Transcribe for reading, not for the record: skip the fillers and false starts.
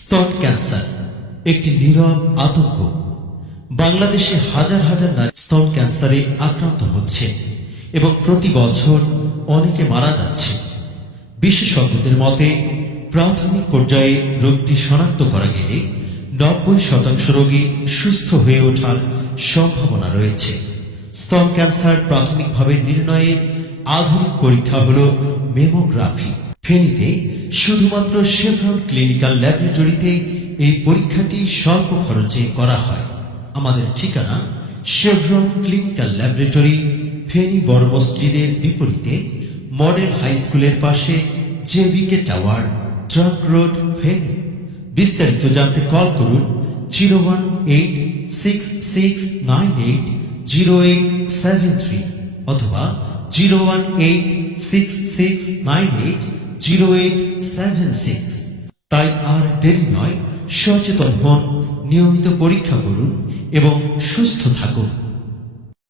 স্তন ক্যান্সার একটি নীরব আতঙ্ক। বাংলাদেশে হাজার হাজার নারী স্তন ক্যান্সারে আক্রান্ত হচ্ছে এবং প্রতি বছর অনেকে মারা যাচ্ছে। বিশেষজ্ঞদের মতে প্রাথমিক পর্যায়ে রোগটি শনাক্ত করা গেলে 90% রোগী সুস্থ হয়ে ওঠার সম্ভাবনা রয়েছে। স্তন ক্যান্সার প্রাথমিকভাবে নির্ণয়ের আধুনিক পরীক্ষা হল মেমোগ্রাফি। ফেনীতে শুধুমাত্র শেভরন ক্লিনিক্যাল ল্যাবরেটরিতে এই পরীক্ষাটি স্বল্প খরচে করা হয়। আমাদের ঠিকানা শেভরন ক্লিনিক্যাল ল্যাবরেটরি, ফেনী বড় মসজিদের বিপরীতে মডেল হাই স্কুলের পাশে, জেবিকে টাওয়ার, ট্রাঙ্ক রোড, ফেনী। বিস্তারিত জানতে কল করুন 01866980873 অথবা 01866980876। তাই আর দেরি নয়, সচেতন হন, নিয়মিত পরীক্ষা করুন এবং সুস্থ থাকুন।